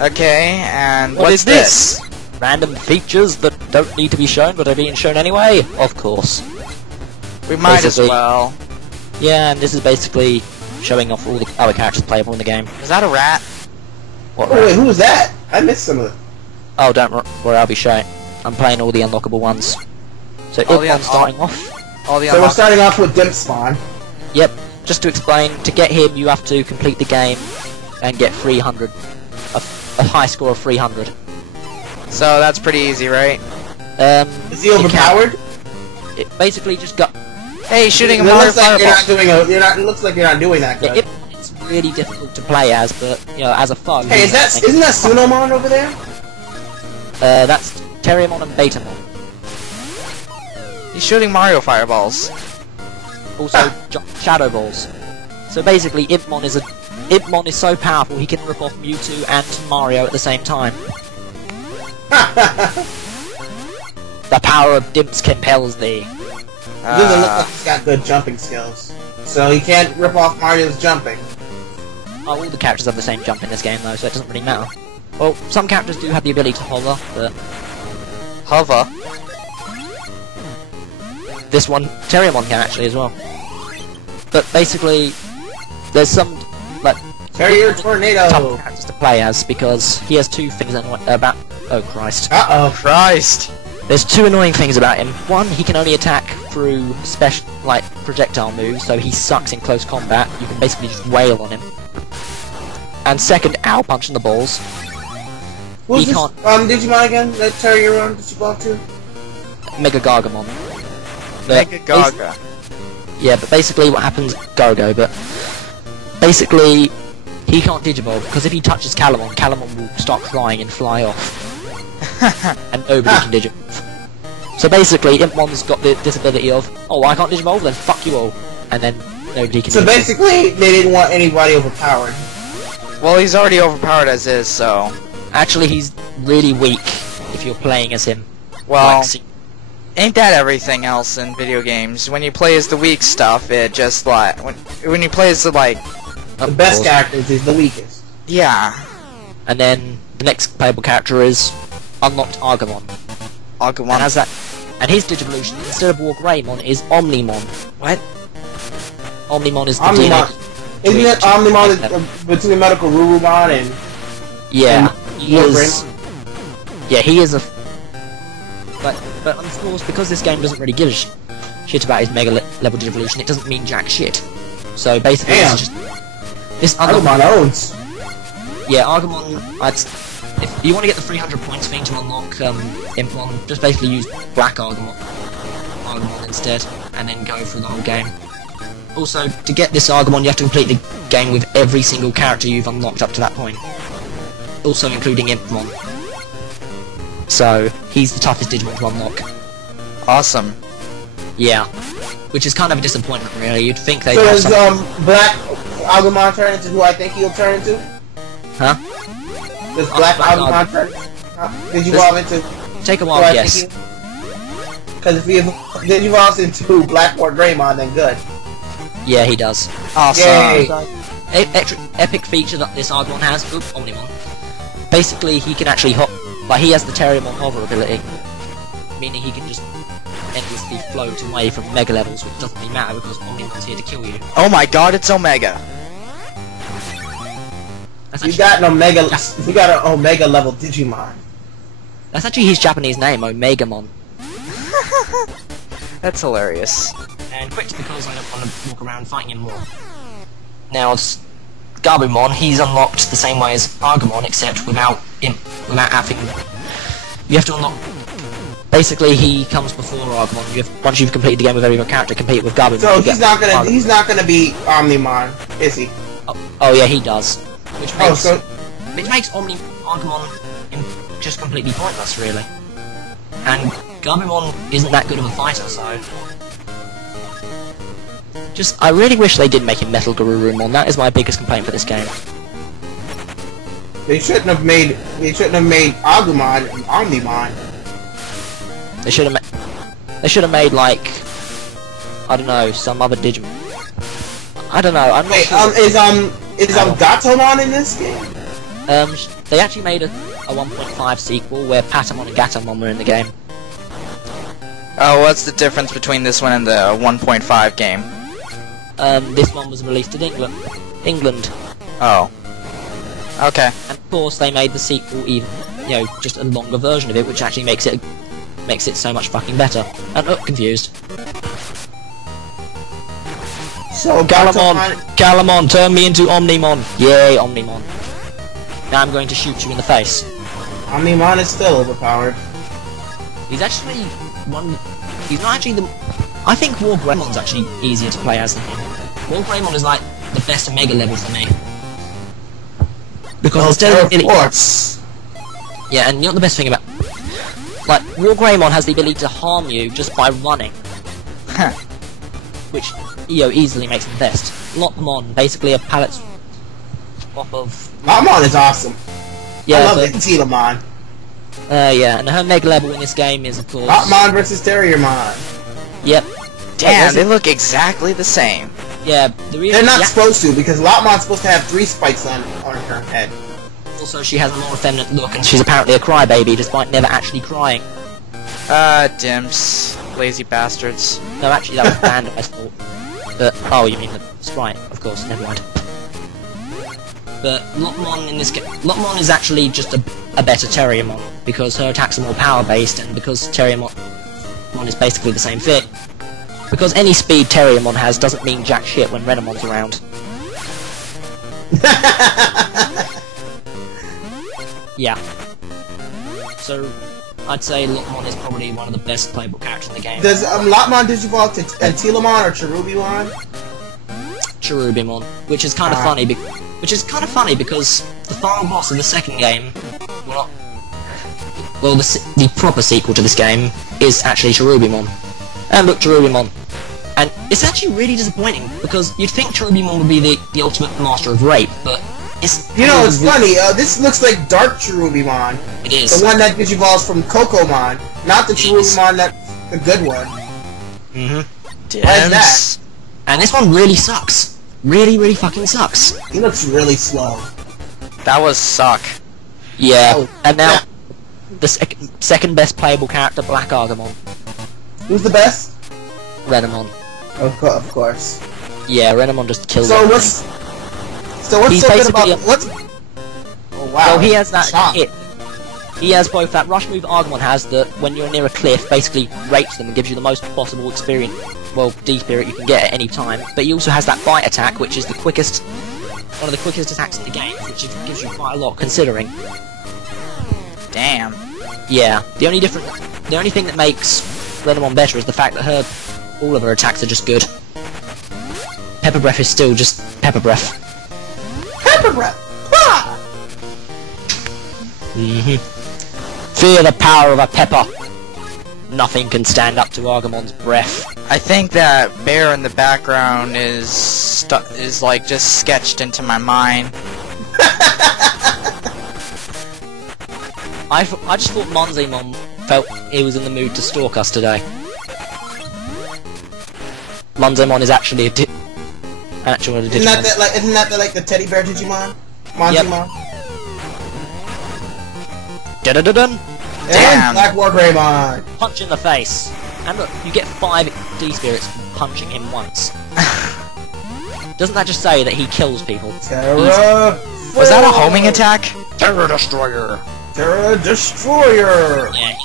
Okay, and What what's is this? Random features that don't need to be shown but are being shown anyway? Of course. We might Basically- as well. Yeah, and this is basically showing off all the other characters playable in the game. Is that a rat? What Oh wait, who was that? I missed some of it. Oh, don't worry, I'll be showing. I'm playing all the unlockable ones. So All the Ibmon's starting off. All the So we're unlock- starting off with Dimp Spawn. Yep, just to explain, to get him you have to complete the game and get 300. A high score of 300. So that's pretty easy, right? Is he overpowered? It basically just got... Hey, he's shooting It a Mario looks like fireball. it looks like you're not doing that good. It's really difficult to play as, but, you know, as a foe... Hey, isn't that Sunomon over there? That's Terriermon and Betamon. He's shooting Mario fireballs. Also, Shadow Balls. So basically, Impmon is so powerful he can rip off Mewtwo and Mario at the same time. The power of Dimps compels thee. It doesn't look like he's got good jumping skills. So he can't rip off Mario's jumping. Oh, all the characters have the same jump in this game though, so it doesn't really matter. Well, some characters do have the ability to hover, but Hover. this one, Terriermon can actually as well. But basically, there's some, like, Terrier tough Tornado! characters to play as, because he has two things about... Oh, Christ. Uh-oh. Christ. There's two annoying things about him. One, he can only attack through special, like, projectile moves, so he sucks in close combat. You can basically just wail on him. And second, ow, punching the balls. Who's He this can't- Digimon again? That Terrier one that you go off to? Mega Gargamon. But Mega Gaga. Yeah, but basically what happens... Gargo, but... Basically, he can't Digivolve, because if he touches Calamon, Calamon will start crying and fly off. And nobody can Digivolve. So basically, Impmon's got this ability of, oh, I can't Digivolve, then fuck you all. And then nobody can So Digivolve. basically, they didn't want anybody overpowered. Well, he's already overpowered as is, so... Actually, he's really weak if you're playing as him. Well, Like, see- ain't that everything else in video games? When you play as the weak stuff, it just like... When you play as the, like... The best characters is the weakest. Yeah. And then the next playable character is unlocked Argamon. Agumon. And has that, and his Digivolution instead of Wargreymon is Omnimon. What? Omnimon is the Omnimon. DNA. Isn't that Omnimon is between Medical Rurumon and... Yeah, he is. Wargreymon? Yeah, he is a. But of course, because this game doesn't really give a shit about his mega level Digivolution, it doesn't mean jack shit. So basically, Damn. it's just this Agumon owns. Yeah, Argamon, if you want to get the 300 points thing to unlock Impmon, just basically use Black Argamon instead, and then go through the whole game. Also, to get this Argamon, you have to complete the game with every single character you've unlocked up to that point. Also including Impmon. So, he's the toughest Digimon to unlock. Awesome. Yeah. Which is kind of a disappointment, really. You'd think they'd So have does something... Black Agumon turn into who I think he'll turn into? Huh? Does Black Black Agumon turn? Did you evolve into? Take a who while, I yes. think because if he evolves into Black Greymon, then good. Yeah, he does. Awesome. Yay! Epic feature that this Argamon has, Omnimon. Basically, he can actually hop, like he has the Terriermon hover ability, meaning he can just endlessly float away from mega levels, which doesn't really matter because Omnimon's here to kill you. Oh my god, it's Omega. That's You actually, got an Omega. You got an Omega level Digimon. that's actually his Japanese name, Omegamon. That's hilarious. And quit because I don't want to walk around fighting him more. Now, Gabumon, he's unlocked the same way as Argamon, except without having... You have to unlock... Basically, he comes before Argamon. Once you've completed the game with every character, compete with Gabumon. So you he's get not gonna. Argamon. He's not gonna be Omnimon, is he? Oh yeah, he does. Which makes, so which makes Argamon just completely pointless, really. And Gabumon isn't that good of a fighter, so... I really wish they did make him Metal Garurumon. That is my biggest complaint for this game. they shouldn't have made. They shouldn't have made Agumon Omnimon. They should have. They should have made like, I don't know, some other Digimon. I don't know. I'm not Wait, sure. is Gatomon in this game? they actually made a 1.5 sequel where Patamon and Gatomon were in the game. Oh, what's the difference between this one and the 1.5 game? This one was released in England. Oh. Okay. And of course they made the sequel even, just a longer version of it, which actually makes it so much fucking better. And confused. So Galamon, turn me into Omnimon. Yay, Omnimon. Now I'm going to shoot you in the face. Omnimon is still overpowered. He's actually he's not actually I think War Greymon's actually easier to play as than him. War Greymon is like the best Omega level for me. Because instead of course. Yeah, and you know what the best thing about... Like, War Greymon has the ability to harm you just by running. Which, easily makes him the best. Lopmon, basically a palette swap of... Lopmon is awesome. Yeah, I love it. Telamon. Yeah, and her Mega level in this game is, of course... Lopmon versus Terriermon. Yep. Damn, they look exactly the same. Yeah, they're not supposed to, because Lopmon's supposed to have 3 spikes on her head. Also, she has a more effeminate look, and she's apparently a crybaby, despite never actually crying. Dimps. Lazy bastards. No, actually, that was Bandai's fault. But, oh, you mean the sprite, of course, never mind. But Lopmon in this game... Lopmon is actually just a better Terriermon, because her attacks are more power-based, and because Terriermon is basically the same fit. Because any speed Terriermon has doesn't mean jack shit when Renamon's around. Yeah. So, I'd say Lopmon is probably one of the best playable characters in the game. Does Lopmon digivolve to Telamon or Cherubimon? Cherubimon, which is kind of funny. Because the final boss of the second game, the proper sequel to this game is actually Cherubimon. And look, Cherubimon. And it's actually really disappointing, because you'd think Cherubimon would be the ultimate master of rape, but it's... it's funny, this looks like Dark Cherubimon. It is. The one that digivolves from Cocomon, not the Cherubimon that's the good one. Mm-hmm. Why is that? And this one really sucks. Really, really fucking sucks. He looks really slow. That was suck. Yeah, and now, the second best playable character, Black Argamon. Who's the best? Renamon. Of course. Yeah, Renamon just kills So everything. what's so good about... Oh wow. Well, he has that hit. He has both that rush move Argamon has that when you're near a cliff basically rapes them and gives you the most possible experience, D-Spirit you can get at any time, but he also has that bite attack, which is one of the quickest attacks in the game, which gives you quite a lot considering. Damn. Yeah, the only thing that makes Renamon better is the fact that all of her attacks are just good. Pepper Breath is still just Pepper Breath. Pepper Breath! Ah! Fear the power of a pepper. Nothing can stand up to Argamon's breath. I think that bear in the background is like just sketched into my mind. I just thought Monzemon felt he was in the mood to stalk us today. Monzemon is actually a Digimon. Isn't that like the teddy bear Digimon? Monzemon? Yep. Da-da-da-dun! Damn! Black War Greymon! Punch in the face. And look, you get 5 D-Spirits from punching him once. Doesn't that just say that he kills people? Terra... Was that a homing attack? Terra Destroyer! Terra Destroyer! Yeah,